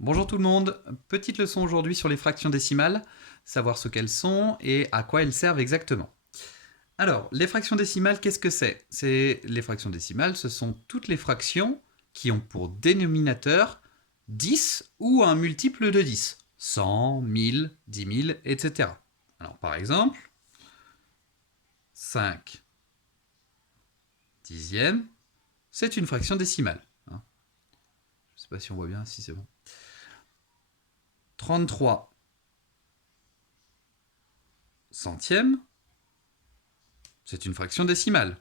Bonjour tout le monde, petite leçon aujourd'hui sur les fractions décimales, savoir ce qu'elles sont et à quoi elles servent exactement. Alors, les fractions décimales, qu'est-ce que c'est? Les fractions décimales, ce sont toutes les fractions qui ont pour dénominateur 10 ou un multiple de 10. 100, 1000, 10 000, etc. Alors, par exemple, 5 dixièmes, c'est une fraction décimale. Je ne sais pas si on voit bien, si c'est bon. 33 centièmes, c'est une fraction décimale.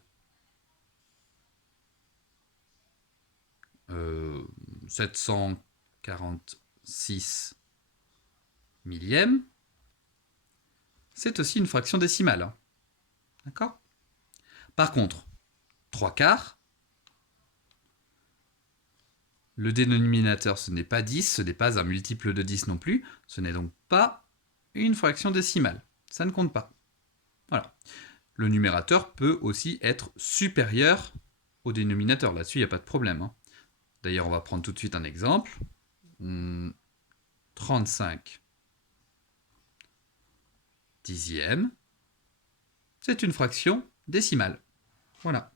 746 millièmes, c'est aussi une fraction décimale. D'accord? Par contre, 3 quarts, le dénominateur ce n'est pas 10, ce n'est pas un multiple de 10 non plus, ce n'est donc pas une fraction décimale. Ça ne compte pas. Voilà. Le numérateur peut aussi être supérieur au dénominateur. Là-dessus, il n'y a pas de problème. D'ailleurs, on va prendre tout de suite un exemple. 35 dixièmes, c'est une fraction décimale. Voilà.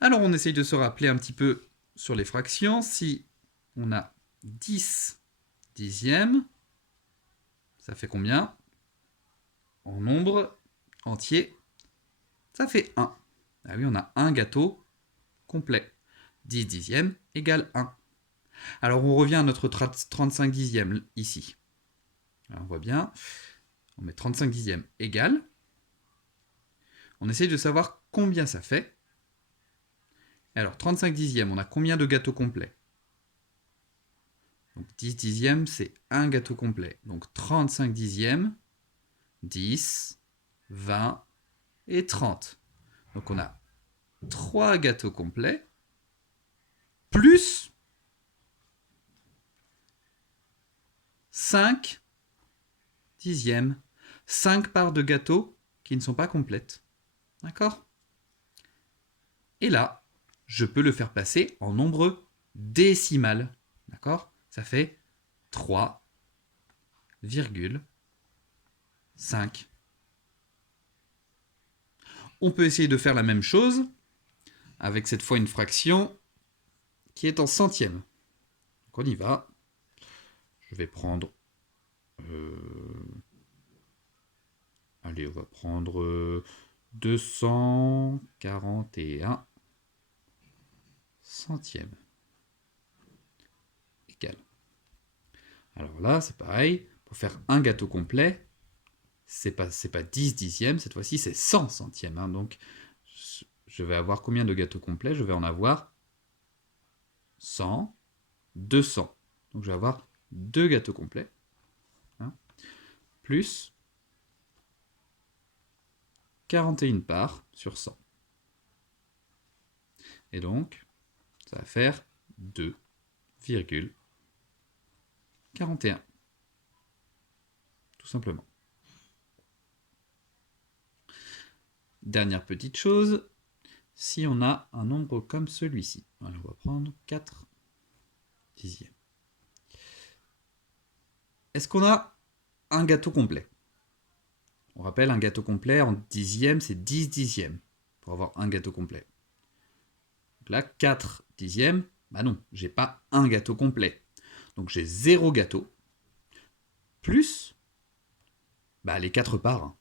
Alors, on essaye de se rappeler un petit peu sur les fractions. Si on a 10 dixièmes, ça fait combien? En nombre entier, ça fait 1. Ah oui, on a un gâteau complet. 10 dixièmes égale 1. Alors, on revient à notre 35 dixièmes ici. Alors, on voit bien. On met 35 dixièmes égale. On essaye de savoir combien ça fait. Alors, 35 dixièmes, on a combien de gâteaux complets? Donc 10 dixièmes, c'est un gâteau complet. Donc 35 dixièmes, 10, 20 et 30. Donc on a 3 gâteaux complets, plus 5 dixièmes. 5 parts de gâteaux qui ne sont pas complètes. D'accord? Et là, je peux le faire passer en nombre décimal. D'accord? Ça fait 3,5. On peut essayer de faire la même chose avec cette fois une fraction qui est en centièmes. Donc on y va. Je vais prendre... allez, on va prendre 241 centièmes. Égal. Alors là, c'est pareil. Pour faire un gâteau complet, c'est pas 10 dixièmes, cette fois-ci c'est 100 centièmes. Donc je vais avoir combien de gâteaux complets? Je vais en avoir 100, 200. Donc je vais avoir 2 gâteaux complets. Plus 41 parts sur 100. Et donc, ça va faire 2,41. Tout simplement. Dernière petite chose, si on a un nombre comme celui-ci, on va prendre 4 dixièmes. Est-ce qu'on a un gâteau complet? On rappelle, un gâteau complet en dixièmes, c'est 10 dixièmes pour avoir un gâteau complet. Donc là, 4 dixièmes, bah non, j'ai pas un gâteau complet. Donc j'ai 0 gâteau, plus les 4 parts.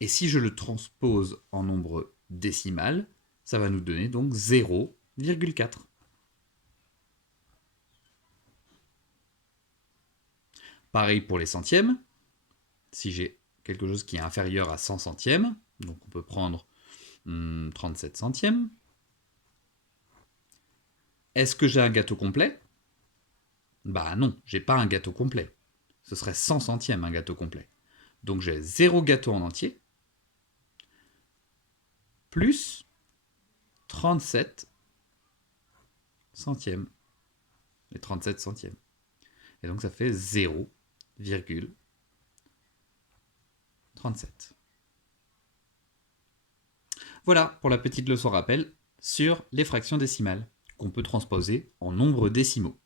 Et si je le transpose en nombre décimal, ça va nous donner donc 0,4. Pareil pour les centièmes. Si j'ai quelque chose qui est inférieur à 100 centièmes, donc on peut prendre 37 centièmes. Est-ce que j'ai un gâteau complet? Bah non, j'ai pas un gâteau complet. Ce serait 100 centièmes un gâteau complet. Donc j'ai 0 gâteau en entier, plus 37 centièmes. Les 37 centièmes. Et donc ça fait 0,37. Voilà pour la petite leçon rappel sur les fractions décimales qu'on peut transposer en nombres décimaux.